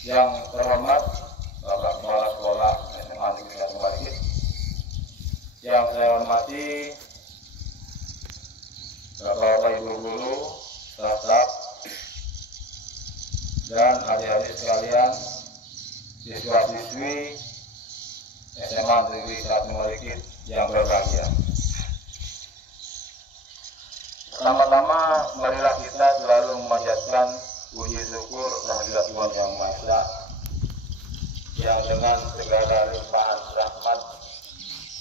Yang terhormat Bapak Kepala Sekolah SMA Negeri 1 Muarikid, yang saya hormati Bapak Ibu guru, staf, dan adik-adik sekalian, siswa-siswi SMA Negeri 1 Muarikid yang berbahagia. Pertama-tama, marilah kita selalu memanjatkan puji syukur kehadirat Tuhan Yang Maha Esa, yang dengan segala limpahan rahmat,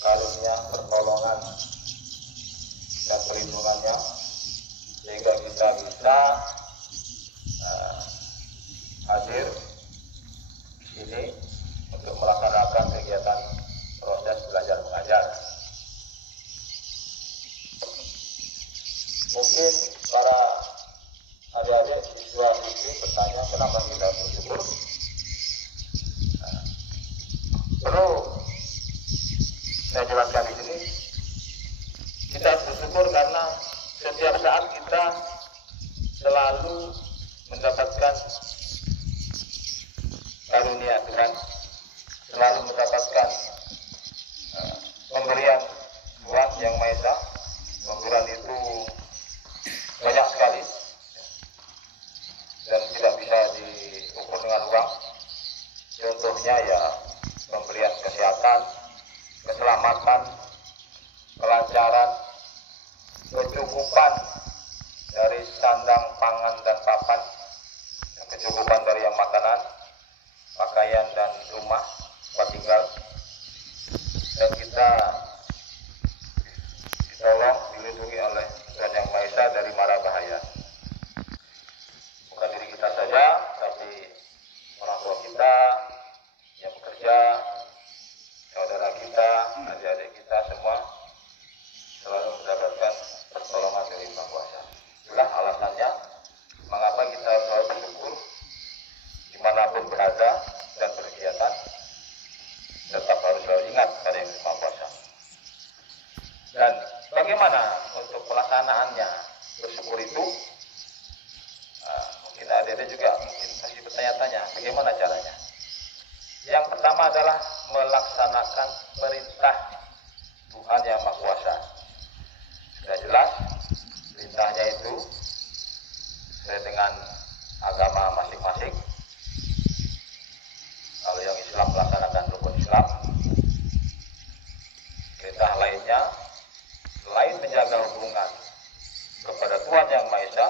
karunia, pertolongan, dan perlindungannya, sehingga kita bisa hadir di sini untuk melaksanakan kegiatan proses belajar mengajar. Mungkin para adik-adik siswa-siswi bertanya, kenapa kita bersyukur? Perlu saya jelaskan di sini, kita bersyukur karena setiap saat kita selalu mendapatkan karunia Tuhan, selalu mendapatkan pemberian Tuhan Yang Maha Esa. Pemberian itu banyak sekali dan tidak bisa diukur dengan uang. Contohnya ya pemberian kesehatan, keselamatan, kelancaran, kecukupan dari sandang, pangan, dan papan, kecukupan dari yang makanan, pakaian, dan rumah tempat tinggal, dan kita ditolong, dilindungi oleh Tuhan Yang Maha Esa dari mara bahaya. Bukan diri kita saja, tapi orang tua kita yang bekerja, saudara kita, adik-adik kita semua selalu mendapatkan pertolongan dari Yang Maha Kuasa. Itulah alasannya mengapa kita selalu bersyukur dimanapun berada dan berkegiatan, tetap harus selalu ingat pada Yang Maha Kuasa. Dan bagaimana untuk pelaksanaannya bersyukur itu? Mungkin adik-adik juga mungkin masih bertanya-tanya bagaimana caranya. Yang pertama adalah melaksanakan perintah Tuhan Yang Maha Kuasa. Sudah jelas perintahnya itu sesuai dengan agama masing-masing. Kalau yang Islam melaksanakan rukun Islam, perintah lainnya selain menjaga hubungan kepada Tuhan Yang Maha Esa,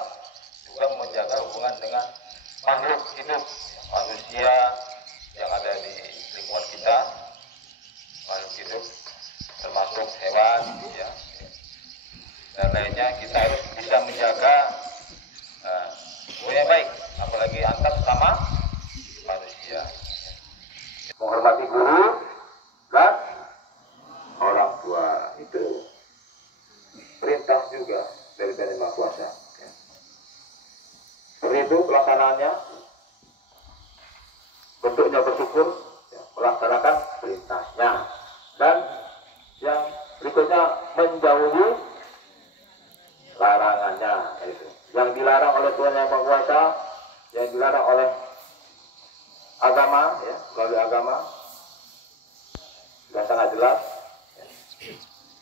juga menjaga hubungan dengan makhluk hidup, manusia yang ada di lingkungan kita, makhluk hidup termasuk hewan, ya, dan lainnya. Kita harus bisa menjaga hubungan yang baik, apalagi antar sesama manusia. Menghormati guru dan orang tua itu perintah juga dari Tuhan Yang Maha Kuasa. Seperti itu pelaksanaannya, bentuknya bersyukur, ya, melaksanakan perintahnya. Dan yang berikutnya menjauhi larangannya, yaitu yang dilarang oleh Tuhan Yang Maha Kuasa, yang dilarang oleh agama, ya, melalui agama sudah sangat jelas.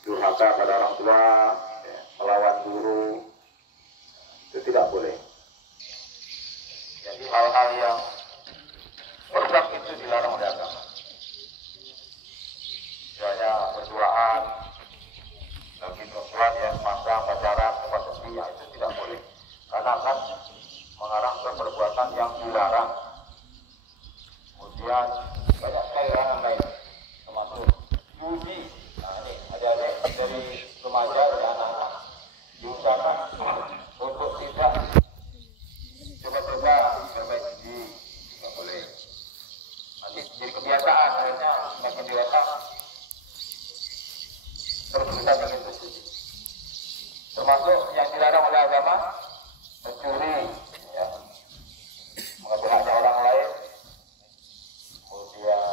Durhaka pada orang tua, ya, melawan guru, itu tidak boleh. Jadi hal-hal yang berat itu dilarang oleh agama. Misalnya berduaan, lagi nonton, ya, pasang, pacaran, tempat sepi, ya, itu tidak boleh. Karena akan mengarah ke perbuatan yang dilarang. Kemudian banyak sekali larangan lain, termasuk judi. Nah, ini ada dari remaja dan anak-anak diusahakan untuk tidak coba-coba bermain judi, tidak boleh. Nanti jadi kebiasaan, akhirnya semakin dewasa terus kita ingin berjudi. Termasuk yang dilarang oleh agama, mencuri, ya, mengambil haknya orang lain, kemudian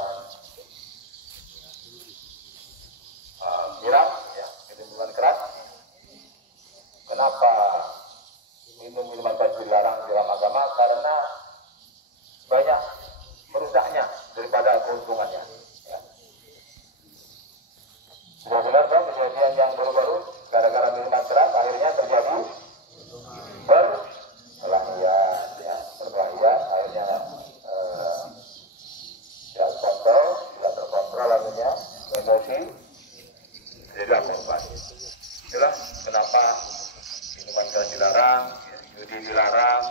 miras, ya, minuman keras. Kenapa minum minuman keras dilarang dalam agama? Karena banyak dilarang,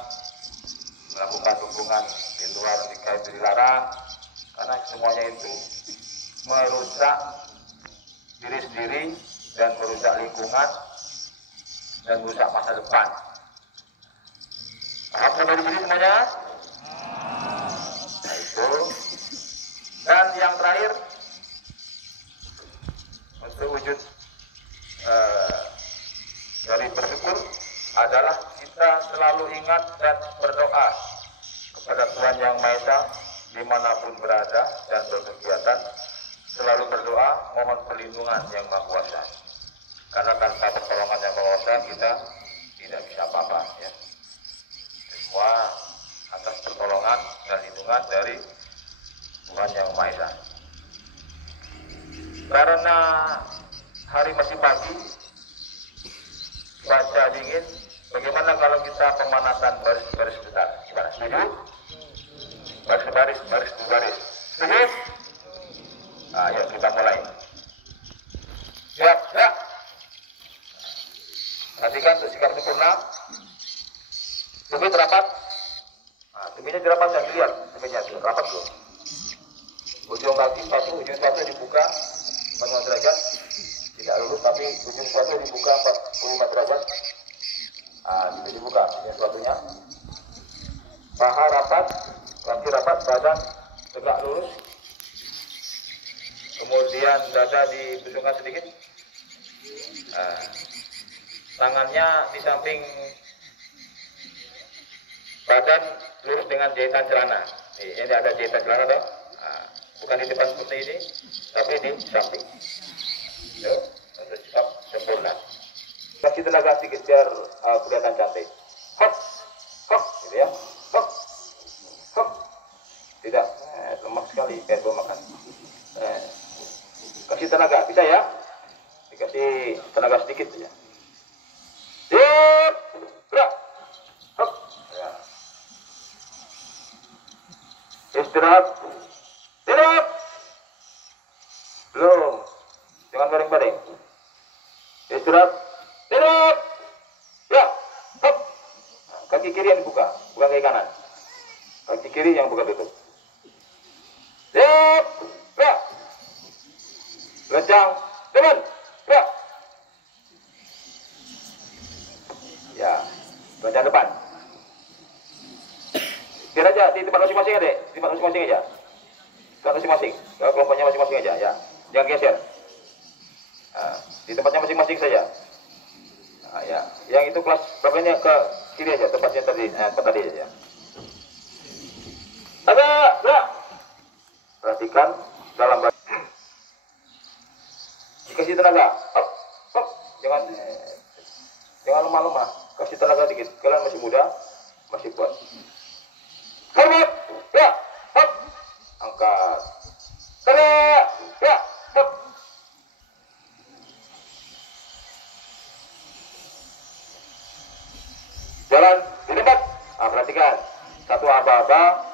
melakukan hubungan di luar nikah itu dilarang, karena semuanya itu merusak diri sendiri dan merusak lingkungan dan merusak masa depan. Paham sampai di sini semuanya? Nah itu. Dan yang terakhir, untuk wujud dari bersyukur adalah kita selalu ingat dan berdoa kepada Tuhan Yang Maha Esa dimanapun berada dan berkegiatan, selalu berdoa mohon perlindungan Yang Maha Kuasa, karena tanpa pertolongan Yang Maha Kuasa kita tidak bisa apa-apa ya. Semua atas pertolongan dan lindungan dari Tuhan Yang Maha Esa. Karena hari masih pagi, cuaca dingin, bagaimana kalau kita pemanasan baris-baris sebentar? Gimana? Setuju? Baris-baris. Setuju? Nah, yuk kita mulai. Siap, ya. Perhatikan untuk sikap sempurna. Tumit rapat. Nah, tumitnya dirapat dan dilihat. Tumitnya rapat dulu. Ujung kaki satu, ujung sepatu dibuka 45 derajat. Tidak lurus, tapi ujung sepatu dibuka 45 derajat. Nah, dibuka ujung sepatunya. Paha rapat, kaki rapat, badan tegak lurus. Kemudian dada dibusungkan sedikit. Nah, tangannya di samping badan lurus dengan jahitan celana. Ini ada jahitan celana dong. Nah, bukan di depan seperti ini, tapi di samping. Yuk, untuk sikap sempurna. Kasih tenaga sedikit biar kelihatan cantik. Hop, hop, gitu ya. Hop, hop. Tidak, lemah sekali kayak gue makan. Kasih tenaga, bisa ya? Dikasih tenaga sedikit saja. Sip, gerak. Hop. Ya. Istirahat. Istirahat. Belum. Jangan baring-baring. Istirahat. Istirahat. Ya. Hop. Nah, kaki kiri yang dibuka, bukan kaki kanan. Kaki kiri yang buka tutup. Sip. Ya. Lencang. Depan. Ya. Ya. Lencang depan. Biar aja di tempat masing-masing aja, di tempat masing-masing aja. Tempat masing-masing. Kalau kelompoknya masing-masing aja, ya. Jangan geser. Nah, di tempatnya masing-masing saja. Nah, ya. Yang itu kelas berapa ini ke kiri aja, tempatnya tadi, tempat tadi aja. Ada, gerak. Perhatikan dalam dikasih tenaga. Hop, hop. Jangan lemah-lemah. Kasih tenaga dikit. Kalian masih muda, masih kuat. Hop, ya, hop. Angkat. Tegak, ya, hop. Jalan di tempat. Nah, perhatikan. Satu aba-aba.